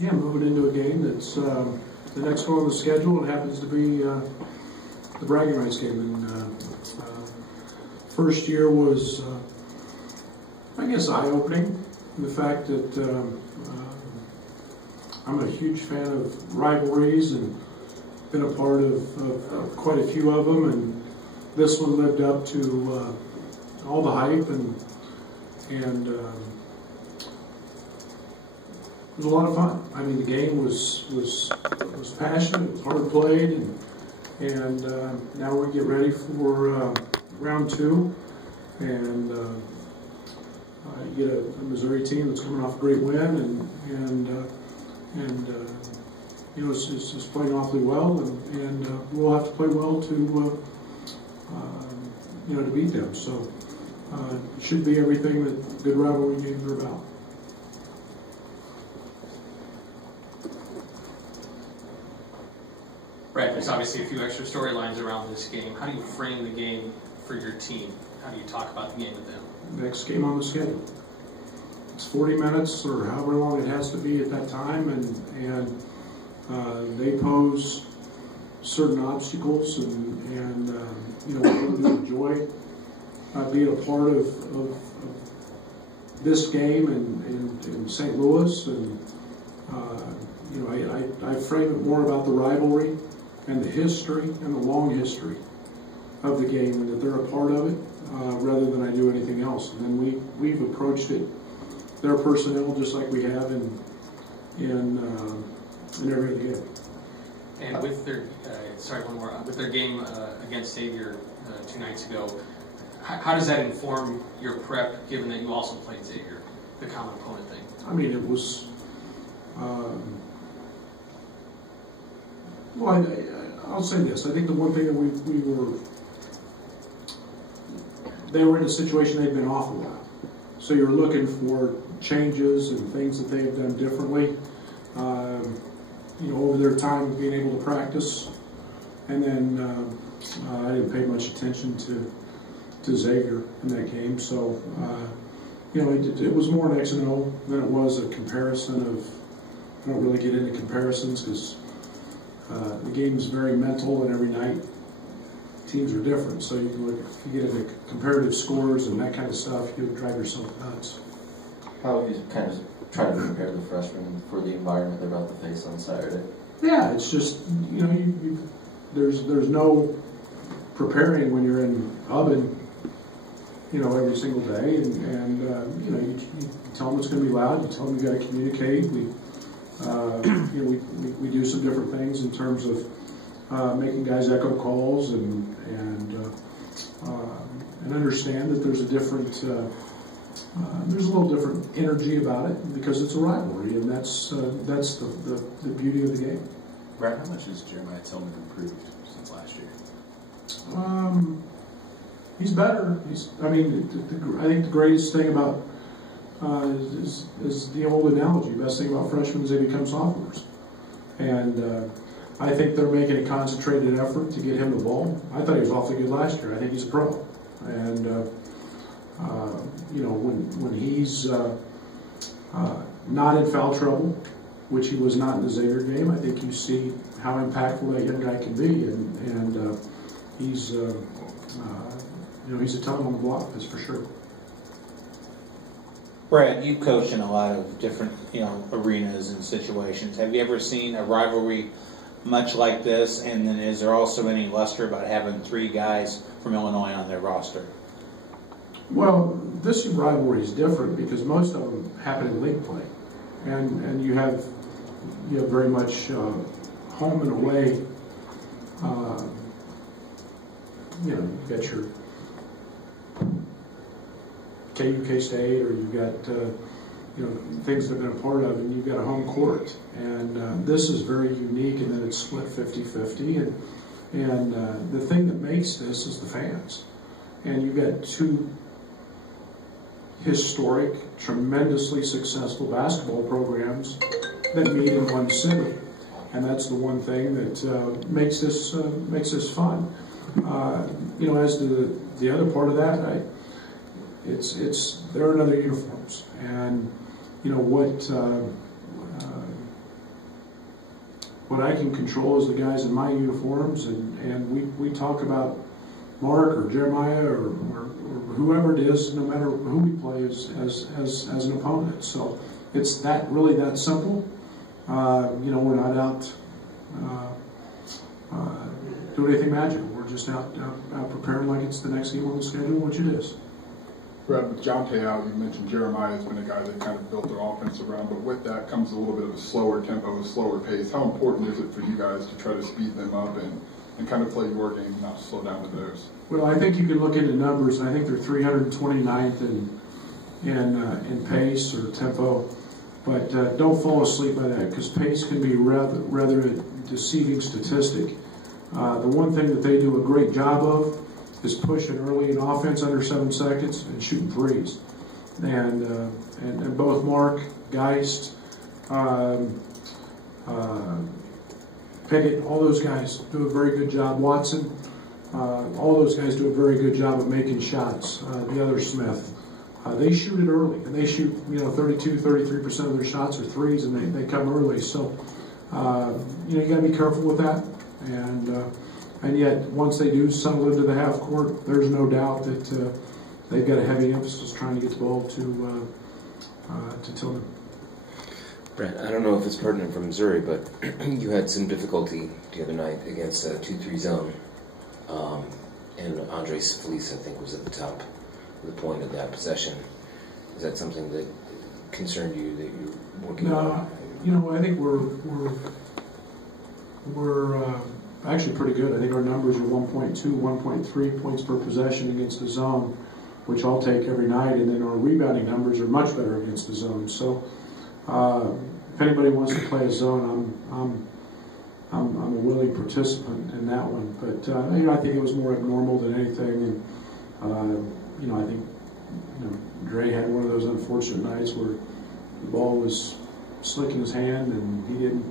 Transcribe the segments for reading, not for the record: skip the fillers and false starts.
Yeah, moving into a game that's the next one on the schedule. It happens to be the Braggin Rights game. And first year was, I guess, eye-opening. The fact that I'm a huge fan of rivalries and been a part of quite a few of them, and this one lived up to all the hype, and it was a lot of fun. I mean, the game was passionate, it was hard played, and now we get ready for round two, and you get a Missouri team that's coming off a great win, and you know, it's playing awfully well, and we'll have to play well to you know, to beat them. So it should be everything that good rivalry games are about. Right, there's obviously a few extra storylines around this game. How do you frame the game for your team? How do you talk about the game with them? Next game on the schedule. It's 40 minutes or however long it has to be at that time, and they pose certain obstacles, and you know, we really enjoy being a part of this game in St. Louis, and you know, I frame it more about the rivalry and the history and the long history of the game, and that they're a part of it rather than I do anything else. And then we've approached it, their personnel, just like we have in every other game. And with their with their game against Xavier 2 nights ago, how does that inform your prep, given that you also played Xavier, the common opponent thing? I mean, it was. Well, I'll say this. I think the one thing that they were in a situation they'd been off a while. So you're looking for changes and things that they have done differently. You know, over their time of being able to practice. And then I didn't pay much attention to Xavier in that game. So, you know, it was more an X and O than it was a comparison of, I don't really get into comparisons because the game is very mental, and every night teams are different. So you can look, if you get into comparative scores and that kind of stuff, you'll drive yourself nuts. How have you kind of tried to prepare the freshmen for the environment they're about to face on Saturday? Yeah, it's just, you know, there's no preparing when you're in oven, you know, every single day, and you know, you tell them it's going to be loud. You tell them you got to communicate. You know, we do some different things in terms of making guys echo calls and understand that there's a different, there's a little different energy about it because it's a rivalry, and that's the beauty of the game. Brad, how much has Jeremiah Tillman improved since last year? He's better. I mean, I think the greatest thing about is the old analogy. Best thing about freshmen is they become sophomores, and I think they're making a concentrated effort to get him the ball. I thought he was awfully good last year. I think he's a pro, and you know, when he's not in foul trouble, which he was not in the Xavier game, I think you see how impactful that young guy can be, and he's you know, he's a ton on the block, that's for sure. Brad, you coach in a lot of different, you know, arenas and situations. Have you ever seen a rivalry much like this? And then is there also any luster about having 3 guys from Illinois on their roster? Well, this rivalry is different because most of them happen in league play, and you have very much home and away. You know, you've got your KU, State, or you've got you know, things that have been a part of, and you've got a home court, and this is very unique in that it's split 50-50, and the thing that makes this is the fans, and you've got 2 historic, tremendously successful basketball programs that meet in one city, and that's the one thing that makes this fun. You know, as to the other part of that, there are other uniforms, and you know what What I can control is the guys in my uniforms, and we talk about Mark or Jeremiah or whoever it is, no matter who we play as an opponent. So it's really that simple. We're not out doing anything magical. We're just out preparing like it's the next game on the schedule, which it is. Brad, with Jonte out, you mentioned Jeremiah has been a guy that kind of built their offense around, but with that comes a little bit of a slower tempo, a slower pace. How important is it for you guys to try to speed them up and kind of play your game and not slow down to theirs? Well, I think you can look into numbers, and I think they're 329th in pace or tempo, but don't fall asleep by that, because pace can be rather a deceiving statistic. The one thing that they do a great job of is pushing early in offense under 7 seconds and shooting threes. And both Mark, Geist, Pickett, all those guys do a very good job. Watson, all those guys do a very good job of making shots. The other Smith, they shoot it early, and they shoot 32, 33% of their shots are threes, and they come early. So you got to be careful with that. And yet, once they do settle into the half court, there's no doubt that they've got a heavy emphasis trying to get the ball to Tillman. Brent, I don't know if it's pertinent from Missouri, but you had some difficulty the other night against a 2-3 zone, and Andres Felice, I think, was at the top of the point of that possession. Is that something that concerned you, that you're working on? I think we're actually pretty good. I think our numbers are 1.2, 1.3 points per possession against the zone, which I'll take every night, and then our rebounding numbers are much better against the zone. So if anybody wants to play a zone, I'm a willing participant in that one. But I think it was more abnormal than anything, and I think Dre had one of those unfortunate nights where the ball was slick in his hand and he didn't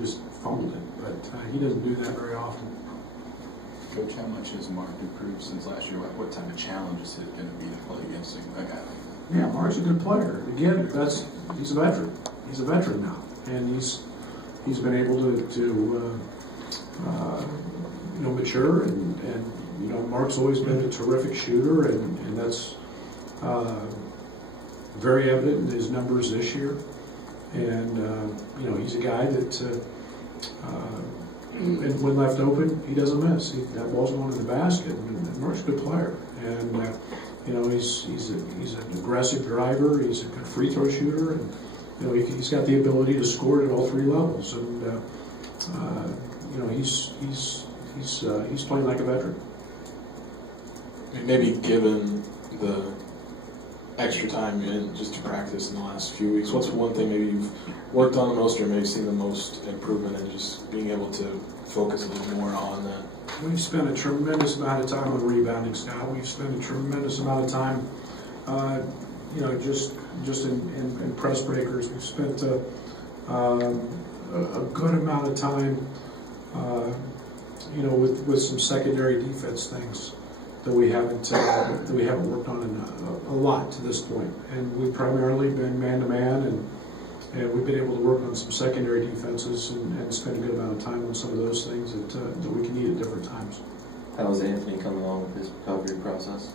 just fumbled it. But he doesn't do that very often. Coach, how much has Mark improved since last year? What type of challenge is it going to be to play against a guy like that? Yeah, Mark's a good player. Again, he's a veteran. He's a veteran now, and he's been able to mature, and Mark's always been a terrific shooter, and that's very evident in his numbers this year. And he's a guy that and when left open, he doesn't miss. That ball's going to the basket, and Mark's a good player. And he's an aggressive driver. He's a good free throw shooter, and he's got the ability to score at all 3 levels. And he's playing like a veteran. Maybe given the extra time in just to practice in the last few weeks, what's one thing maybe you've worked on the most, or maybe seen the most improvement in just being able to focus a little more on that? We've spent a tremendous amount of time on rebounding, Scott. We've spent a tremendous amount of time, just in press breakers. We've spent a good amount of time, with some secondary defense things that we haven't worked on a lot to this point. And we've primarily been man-to-man, and we've been able to work on some secondary defenses and spend a good amount of time on some of those things that we can need at different times. How has Anthony come along with his recovery process?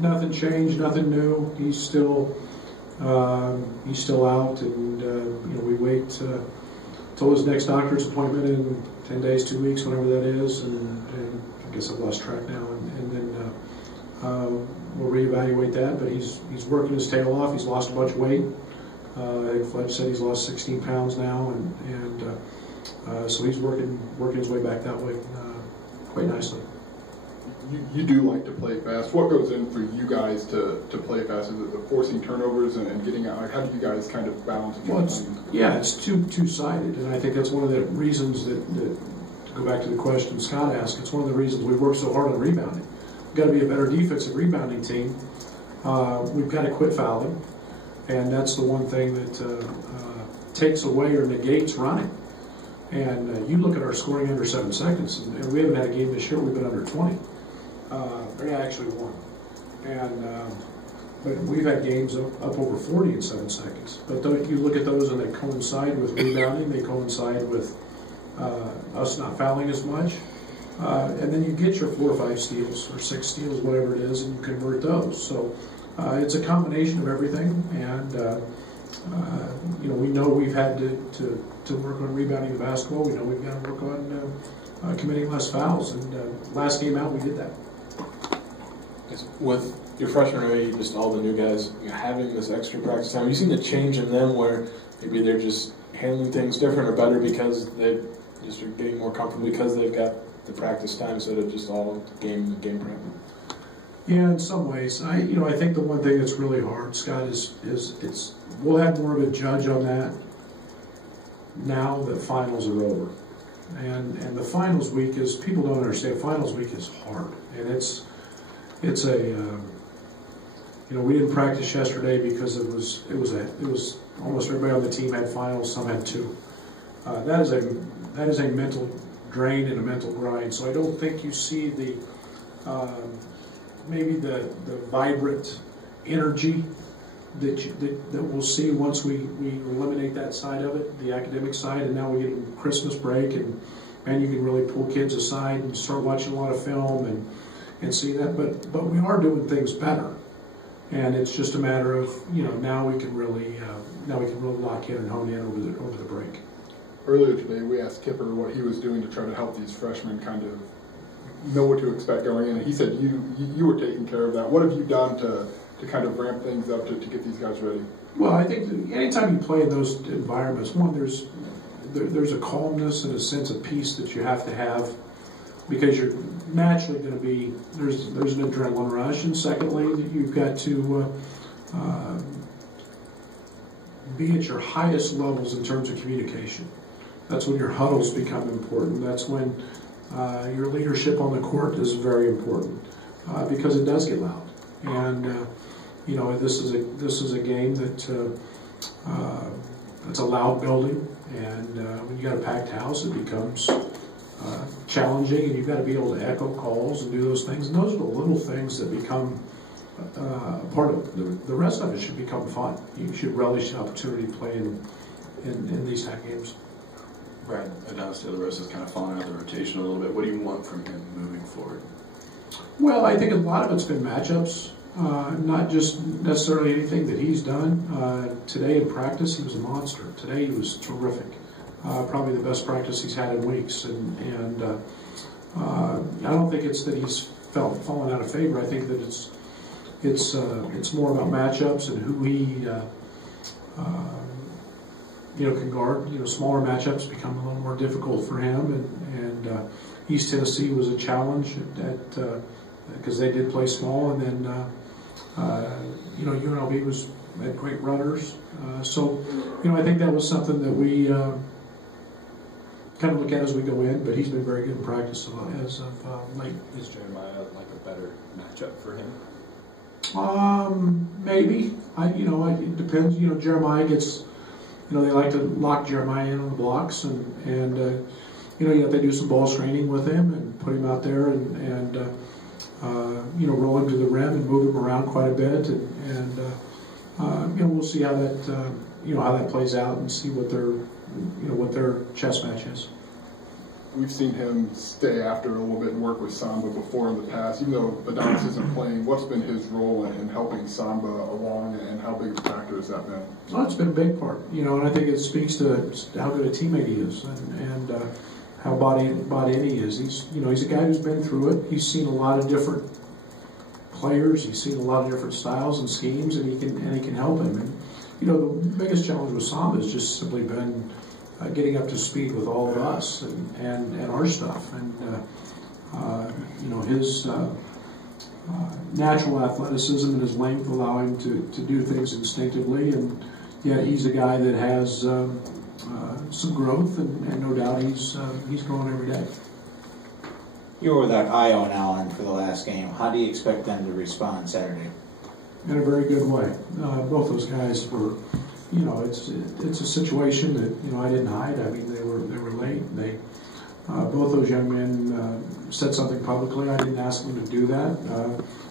Nothing changed, nothing new. He's still out, and we wait till his next doctor's appointment in 10 days, 2 weeks, whenever that is, and I guess I've lost track now, and then we'll reevaluate that. But he's working his tail off. He's lost a bunch of weight. I think Fletch said he's lost 16 pounds now, and so he's working his way back that way quite nicely. You do like to play fast. What goes in for you guys to play fast? Is it the forcing turnovers and getting out? Like, how do you guys kind of balance? Well, it's two-sided, and I think that's one of the reasons that to go back to the question Scott asked, it's one of the reasons we work so hard on rebounding. We've got to be a better defensive rebounding team. We've got to quit fouling, and that's the one thing that takes away or negates running. And you look at our scoring under 7 seconds, and we haven't had a game this year. We've been under 20. Actually one. And but we've had games up over 40 in 7 seconds. But you look at those and they coincide with rebounding, they coincide with us not fouling as much. And then you get your 4 or 5 steals or 6 steals, whatever it is, and you convert those. So it's a combination of everything. And, we know we've had to work on rebounding the basketball. We know we've got to work on committing less fouls. And last game out, we did that. With your freshman already, just all the new guys, having this extra practice time, have you seen a change in them where maybe they're just handling things different or better because they just are getting more comfortable because they've got the practice time instead of just all game prep? Yeah, in some ways. I think the one thing that's really hard, Scott, is we'll have more of a judge on that now that finals are over. And the finals week is, people don't understand, finals week is hard. And it's we didn't practice yesterday because it was almost everybody on the team had finals, some had 2. That is a mental drain and a mental grind. So I don't think you see the maybe the vibrant energy that we'll see once we eliminate that side of it, the academic side, and now we get Christmas break and you can really pull kids aside and start watching a lot of film and see that. But we are doing things better, and it's just a matter of now we can really lock in and hone in over the break. Earlier today, we asked Kipper what he was doing to try to help these freshmen kind of know what to expect going in, and he said you were taking care of that. What have you done to kind of ramp things up to get these guys ready? Well, I think that anytime you play in those environments, one, there's a calmness and a sense of peace that you have to have, because you're naturally going to be, there's an adrenaline rush, and secondly, you've got to be at your highest levels in terms of communication. That's when your huddles become important. That's when your leadership on the court is very important, because it does get loud. And this is a game that it's a loud building, and when you got a packed house, it becomes challenging, and you've got to be able to echo calls and do those things. And those are the little things that become part of it. The rest of it should become fun. You should relish the opportunity to play in these type games. Brad, Adonis Rose is kind of falling out of the rotation a little bit. What do you want from him moving forward? Well, I think a lot of it's been matchups, not just necessarily anything that he's done. Today in practice, he was a monster. Today he was terrific. Probably the best practice he's had in weeks. And I don't think it's that he's fallen out of favor. I think that it's more about matchups and who he can guard. Smaller matchups become a little more difficult for him, and East Tennessee was a challenge because they did play small, and then UNLV had great runners. So I think that was something that we kind of look at as we go in. But he's been very good in practice as of late. Is Jeremiah like a better matchup for him? Maybe. It depends. Jeremiah gets. They like to lock Jeremiah in on the blocks, and you have to do some ball screening with him and put him out there and roll him to the rim and move him around quite a bit, and we'll see how that plays out and see what their chess match is. We've seen him stay after a little bit and work with Samba before in the past. Even though Adonis isn't playing, what's been his role in helping Samba along, and how big of a factor has that been? Well, it's been a big part, and I think it speaks to how good a teammate he is and how bought in he is. He's a guy who's been through it. He's seen a lot of different players. He's seen a lot of different styles and schemes, and he can help him. And the biggest challenge with Samba has just simply been getting up to speed with all of us and our stuff, and his natural athleticism and his length allow him to do things instinctively, and yet he's a guy that has some growth, and no doubt he's growing every day. You were without Io and Allen for the last game. How do you expect them to respond Saturday? In a very good way. Both those guys were. It's a situation that I didn't hide. I mean, they were late. both those young men said something publicly. I didn't ask them to do that,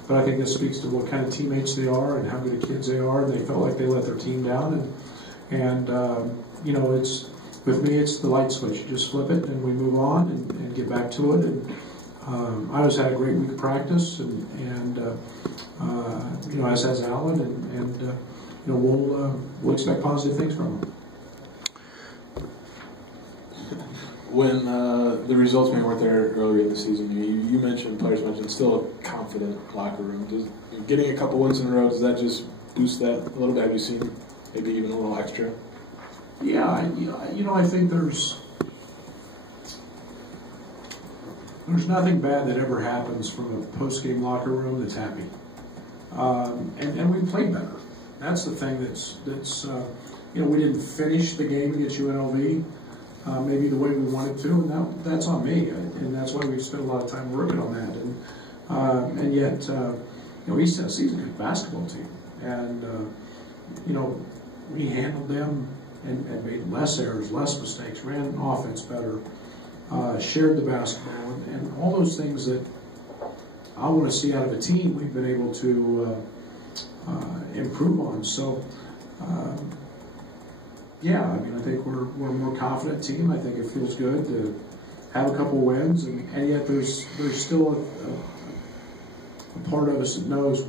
but I think this speaks to what kind of teammates they are and how good of kids they are. And they felt like they let their team down, and you know, it's with me, it's the light switch. You just flip it, and we move on and get back to it. And I always had a great week of practice, and you know, as has Alan, and you know, we'll expect positive things from him. When the results maybe weren't there earlier in the season, you mentioned, players mentioned, still a confident locker room. Getting a couple wins in a row, does that just boost that a little bit? Have you seen maybe even a little extra? Yeah, you know, I think there's nothing bad that ever happens from a post-game locker room that's happy. And we played better. That's the thing that's you know, we didn't finish the game against UNLV maybe the way we wanted to, and that's on me, and that's why we spent a lot of time working on that. And yet, you know, East Tennessee's a good basketball team, and you know, we handled them and made less errors, less mistakes, ran offense better, shared the basketball, and all those things that I want to see out of a team we've been able to improve on. So, yeah, I mean, I think we're a more confident team. I think it feels good to have a couple wins, and yet there's still a part of us that knows,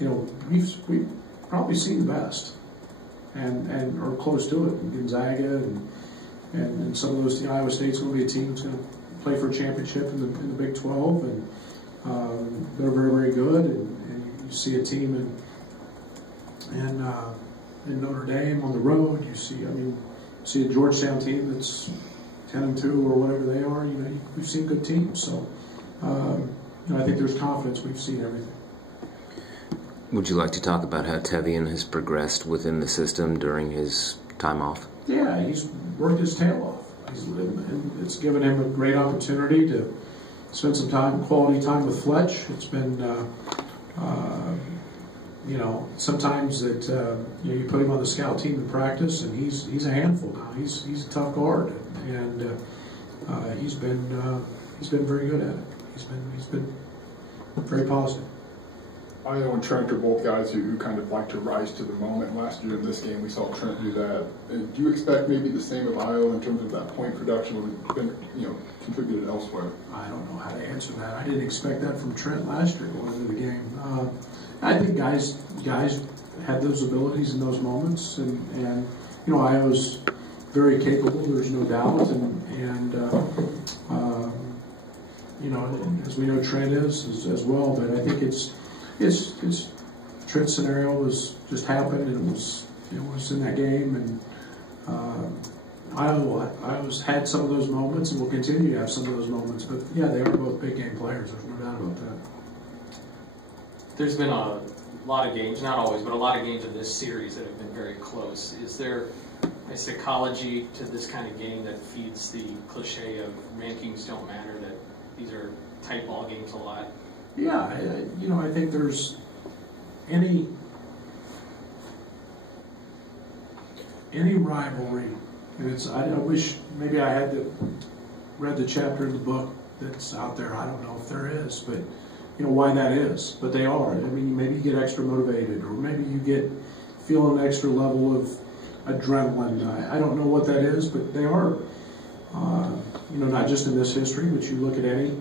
you know, we've probably seen the best, and are close to it. And Gonzaga and some of those, Iowa State's going to be a team that's going to play for a championship in the Big 12, and they're very, very good. And you see a team in Notre Dame on the road. You see a Georgetown team that's 10-2 or whatever they are. You know, we've seen good teams. So, you know, I think there's confidence. We've seen everything. Would you like to talk about how Tevian has progressed within the system during his time off? Yeah, he's worked his tail off. And it's given him a great opportunity to spend some quality time with Fletch. It's been, you know, sometimes that you know, you put him on the scout team in practice, and he's a handful now. He's a tough guard, and he's been very good at it. He's been very positive. Io and Trent are both guys who kind of like to rise to the moment. Last year in this game, we saw Trent do that. Do you expect maybe the same of Io in terms of that point production, or has been, you know, contributed elsewhere? I don't know how to answer that. I didn't expect that from Trent last year going into the game. I think guys had those abilities in those moments, and you know, Io's very capable. There's no doubt, and you know, as we know, Trent is as well. But I think it's Trent's scenario was just happened, and it was in that game, and I had some of those moments, and will continue to have some of those moments. But yeah, they are both big game players. There's no doubt about that. There's been a lot of games, not always, but a lot of games in this series that have been very close. Is there a psychology to this kind of game that feeds the cliche of rankings don't matter, that these are tight ball games a lot? Yeah, you know, I think there's any rivalry, and I wish maybe I had read the chapter in the book that's out there. I don't know if there is, but you know why that is. But they are. I mean, maybe you get extra motivated, or maybe you feel an extra level of adrenaline. I don't know what that is, but they are. You know, not just in this history, but you look at any,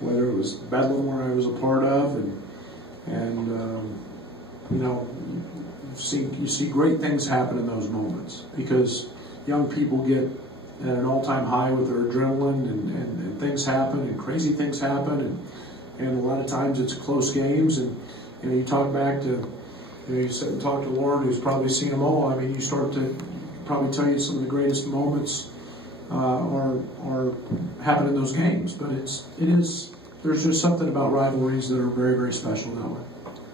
whether it was Bedlam where I was a part of, and you know, you see great things happen in those moments, because young people get at an all-time high with their adrenaline, and things happen, and crazy things happen, and a lot of times it's close games, and you know, you talk back to, you know, you sit and talk to Lauren, who's probably seen them all. I mean, you start to probably tell you some of the greatest moments are happen in those games, but there's just something about rivalries that are very, very special that way.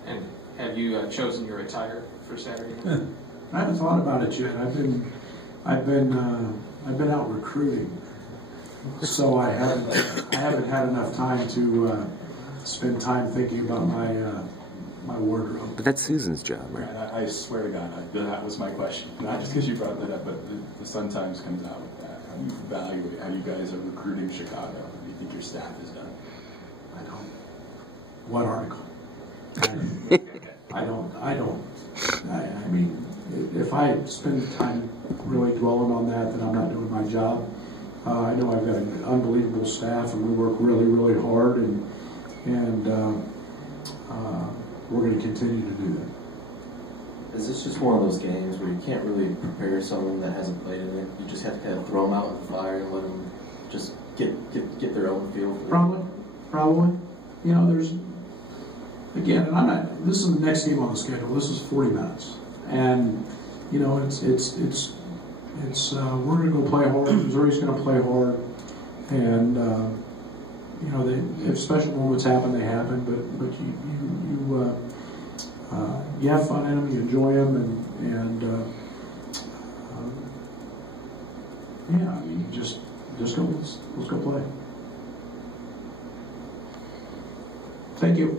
And have you chosen your attire for Saturday? I haven't thought about it yet. I've been out recruiting, so I haven't had enough time to spend time thinking about my wardrobe. But that's Susan's job, right? I swear to God, that was my question. Not just because you brought that up, but the Sun Times comes out with that. How do you evaluate how you guys are recruiting Chicago? How do you think your staff has done? I don't. What article? I mean, if I spend time really dwelling on that, then I'm not doing my job. I know I've got an unbelievable staff, and we work really, really hard, and we're going to continue to do that. Is this just one of those games where you can't really prepare someone that hasn't played in it? You just have to kind of throw them out in the fire and let them just get their own feel for it? Probably. You know, there's, again, and I'm not, this is the next game on the schedule. This is 40 minutes. And, you know, it's we're going to go play hard. Missouri's going to play hard. And, you know, if special moments happen, they happen. But you have fun in them, you enjoy them, and yeah, I mean, just go, let's go play. Thank you.